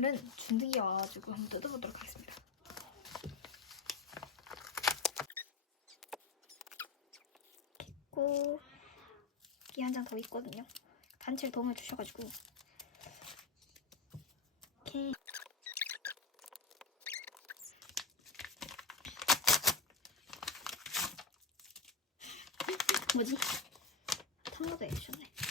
오늘은 준득이 와가지고 한번 뜯어보도록 하겠습니다. 있고 이 한 장 더 있거든요. 단체를 도움을 주셔가지고 이렇게 뭐지? 탐로도 해주셨네.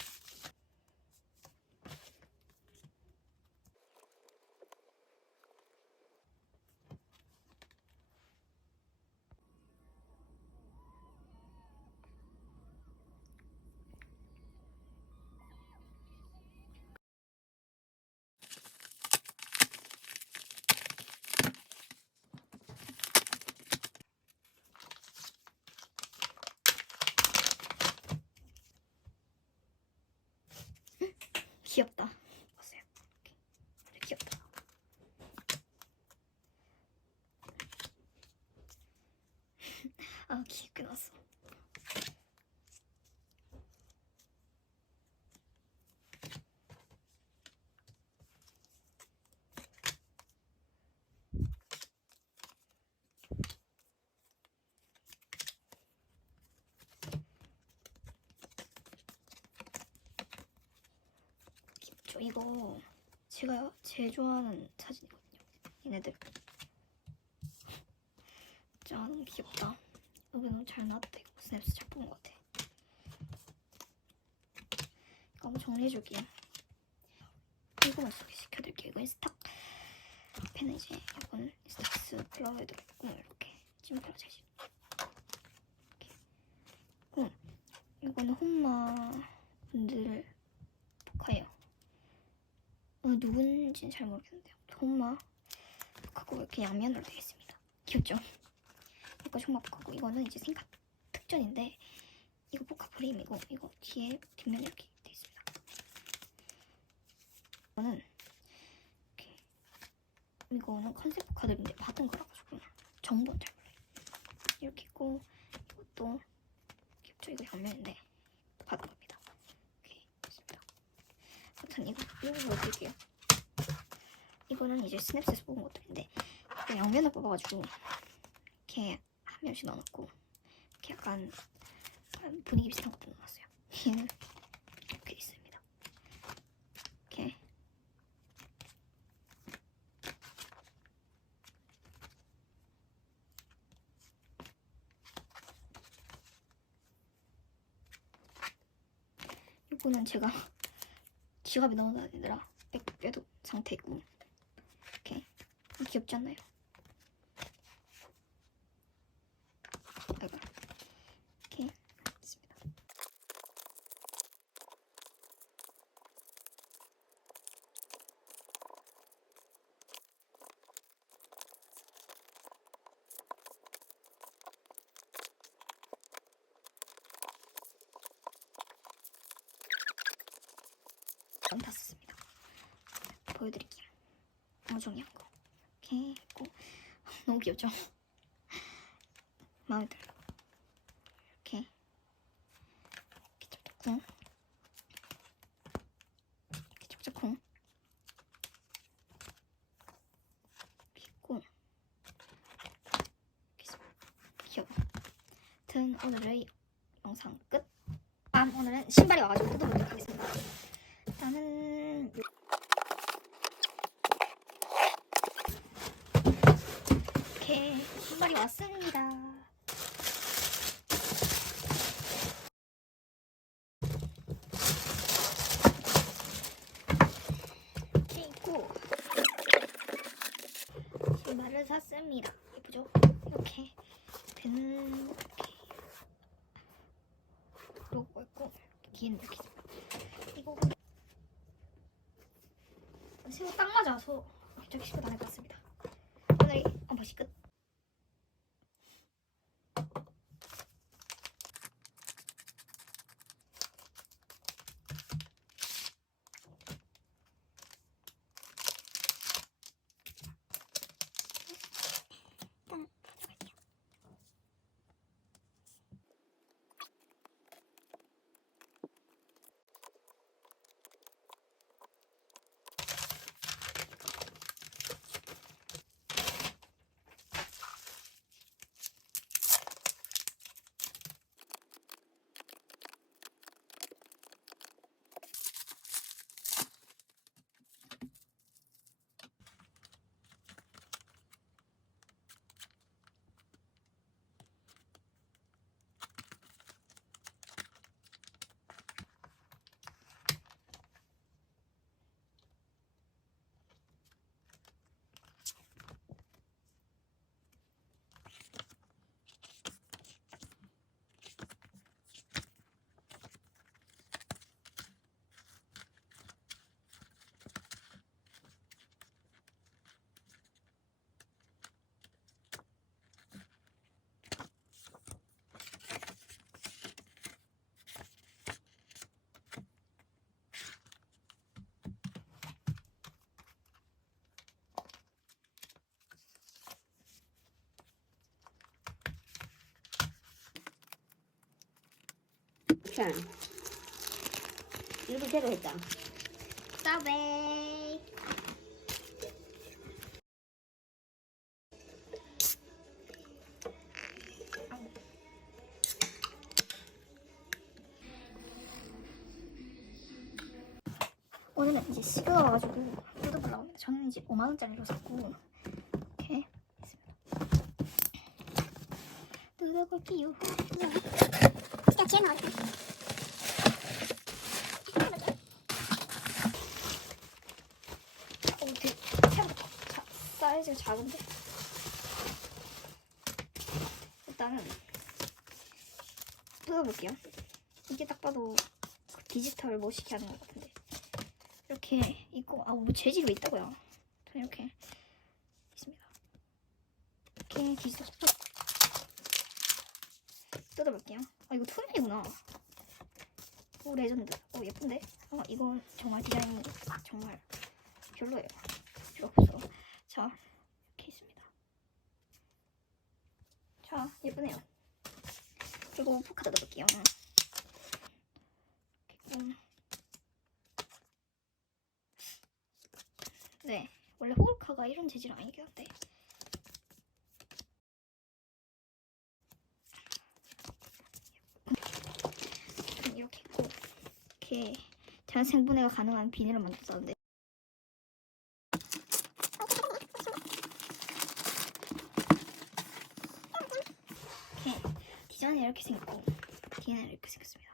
귀엽다. 봤어요? 이렇게. 아주 귀엽다. 아, 귀엽게 나왔어. 귀엽죠? 이거 제가 제일 좋아하는 사진이거든요. 얘네들. 진짜 너무 귀엽다. 여기 너무 잘 나왔다. 이거 스냅스 잘 뽑은 것 같아. 이거 한번 정리해줄게요. 이거만 소개시켜드릴게요. 이거 스탁 펜은 이제 이건 스탁스 폴라로이드 있고 이렇게 찜플러 재질. 이렇게. 어, 이거는 홈마 분들 누군지는 잘 모르겠는데요. 홈마 포카고 이렇게 양면으로 되어 있습니다. 귀엽죠? 이거 정말 포카고 이거는 이제 생각 특전인데 이거 포카 프레임이고 이거 뒤에 뒷면 이렇게 되어 있습니다. 이거는 이렇게 이거는 컨셉 포카들인데 받은 거라가지고 정보는 잘 몰라요. 이렇게 있고 이것도 귀엽죠? 이거 양면인데 받은 겁니다. 이렇게 있습니다. 아무튼 이거 이거 보여드릴게요. 이거는 이제 스냅스에서 뽑은 것들인데 이거 양면을 뽑아가지고 이렇게 한 면씩 넣어놓고 이렇게 약간 분위기 비슷한 것도 넣어놨어요. 얘는 이렇게 있습니다. 이렇게 이거는 제가 지갑에 넣어놔야 백 빼도 상태이고 이렇게. 귀엽지 않나요? 아이고 이렇게 있습니다. 안 탔습니다. 보여드릴게요. 너무 정리한 거. 이렇게 있고 너무 귀엽죠? 마음에 들어요. 이렇게 이렇게 촉촉쿵 이렇게 촉촉쿵 이렇게 있고. 귀여워. 아무튼 오늘의 영상 끝. 다음 오늘은 신발이 와가지고 뜯어보도록 하겠습니다. 일단은 이렇게 신발이 왔습니다. 이렇게 있고 신발을 샀습니다. 예쁘죠? 이렇게 되는 이렇게 로고가 있고 뒤에는 이렇게 이거 새우 딱 맞아서 저기 신고 다닐 것 같습니다. 오늘의 언박싱 끝. 펜. 이렇게 제로 했다. 서베이. 오늘은 이제 시그가 와가지고 뜯어보려고 합니다. 저는 이제 5만 원짜리로 샀고 이렇게 했습니다. 뜯어볼게요. 어, 자, 사이즈가 작은데? 일단은 뜯어볼게요. 이게 딱 봐도 그 디지털 모시기 하는 것 같은데 이렇게 있고 아뭐 재질이 왜 있다고요? 이렇게 있습니다. 이렇게 디지털 스포 뜯어볼게요. 아 이거 투명이구나. 오 레전드. 오 예쁜데? 어 이건 정말 디자인이 정말 별로예요. 필요 없어. 자, 이렇게 있습니다. 자, 예쁘네요. 그리고 포카 뜯어볼게요. 네, 원래 호울카가 이런 재질 아니긴 한데. 이렇게 있고, 이렇게 자연생분해가 가능한 비닐을 만들었는데. 이렇게 디자인이 이렇게 생겼고 뒤에는 이렇게 생겼습니다.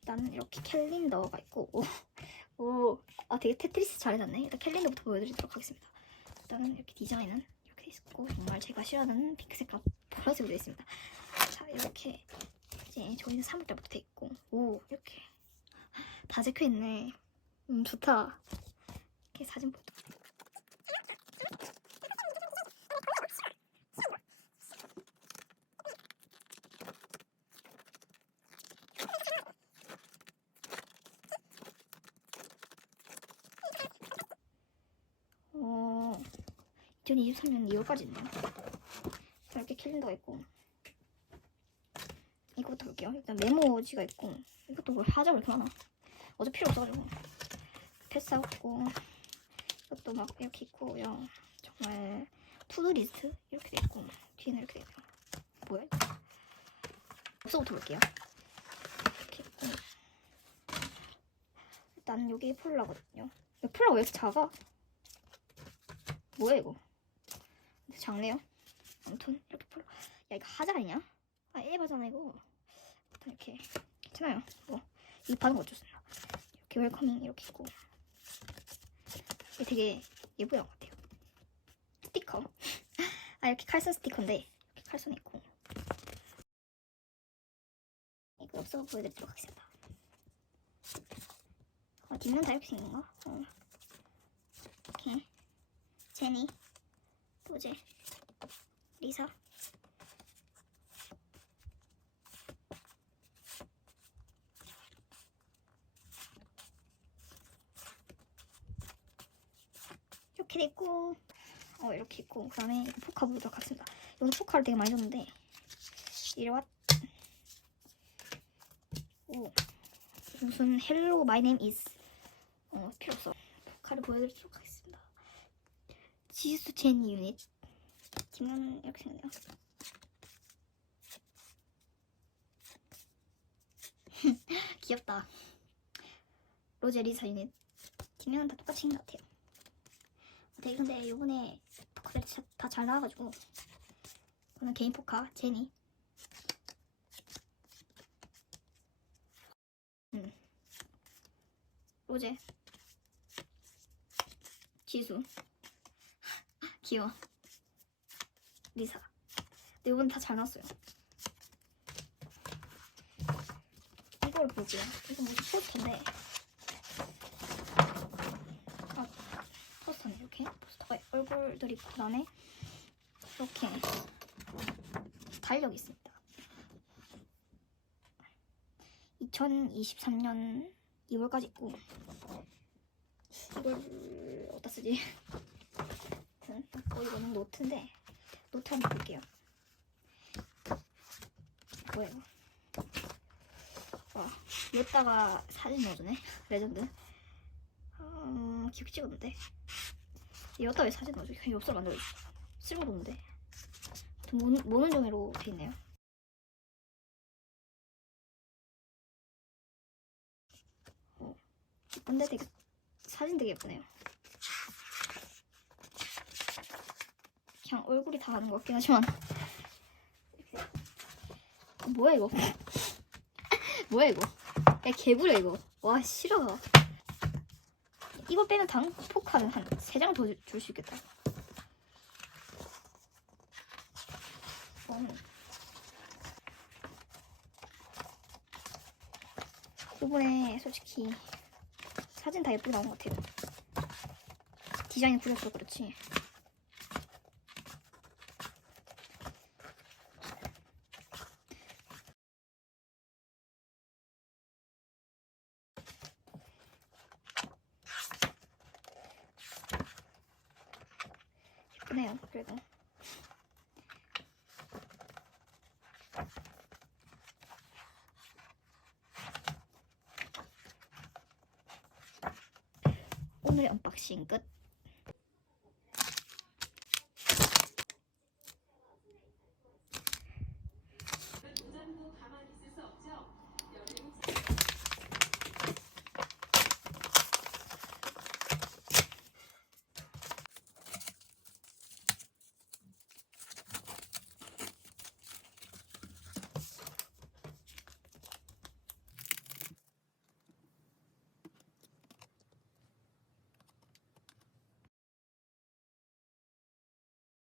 일단 이렇게 캘린더가 있고 오, 오, 아 되게 테트리스 잘해놨네. 일단 캘린더부터 보여드리도록 하겠습니다. 일단은 이렇게 디자인은 이렇게 돼 있고 정말 제가 싫어하는 핑크색과 보라색으로 되어 있습니다. 자 이렇게 이제 저희는 3월달부터 돼 있고 오 이렇게 다 적혀 있네. 음 좋다. 이렇게 사진 보도. 어, 2023년 2월까지 있네요. 자, 이렇게 캘린더가 있고. 이것부터 볼게요. 일단 메모지가 있고. 이것도 뭐 하자고 이렇게 많아. 어제 필요 없어가지고. 패스하고. 이것도 막 이렇게 있고요. 정말 투두리스트 이렇게 돼 있고. 뒤에는 이렇게 돼 있고. 뭐야? 없어부터 볼게요. 이렇게 있고. 일단 여기 폴라거든요. 이 폴라 왜 이렇게 작아? 뭐야 이거? 작네요. 아무튼 이렇게 폴라. 야 이거 하자 아니냐? 아 에바잖아 이거. 이렇게 괜찮아요. 뭐이 거 어쩔 수 없나. 이렇게 웰커밍 이렇게 있고. 이게 되게 나온 것 같아요. 스티커. 아 이렇게 칼선 스티커인데 이렇게 칼선 있고. 이거 없어 보여드리도록 하겠습니다. 어, 뒷면 다 이렇게 생긴 건가? 어. 이렇게 제니, 로제, 리사. 이렇게 됐고, 어 이렇게 있고, 그 다음에 이거 포카 보도록 하겠습니다. 이건 포카를 되게 많이 줬는데 이래 왔. 오 무슨 헬로 마이 네임 이즈 어 필요 없어. 포카를 보여드리도록 하겠습니다. 지수 제니 유닛 뒷면 이렇게 생겼네요. 귀엽다. 로제 리사 유닛 뒷면은 다 똑같이 생긴 것 같아요. 되게 근데 요번에 포카들이 다 잘 나와가지고 저는 개인 포카 제니 음. 로제 지수 귀여워. 리사. 근데 이번 다잘 나왔어요. 이걸 볼게요. 이거 뭐지 포스터인데. 아, 포스터네 이렇게. 포스터가 얼굴들이 그다음에 이렇게 달력이 있습니다. 2023년 2월까지 있고 이걸 어디다 쓰지? 어, 이거는 노트인데 노트 한번 볼게요. 이거? 와 여기다가 사진 넣어주네. 레전드. 음 기억 찍었는데. 여기다 왜 사진 넣어줘? 그냥 엽서를 만들어. 쓸모도 없는데. 모는 모는 종이로 돼 있네요. 어, 예쁜데 되게 사진 되게 예쁘네요. 그냥 얼굴이 다 가는 것 같긴 하지만 뭐야 이거? 뭐야 이거? 야 개구려 이거. 와 싫어. 이거 빼면 당 폭탄 한세 장 더 줄 수 있겠다. 어. 이번에 솔직히 사진 다 예쁘게 나온 것 같아요. 디자인이 부려서 그렇지. 예쁘네요, 그래도. 오늘의 언박싱 끝.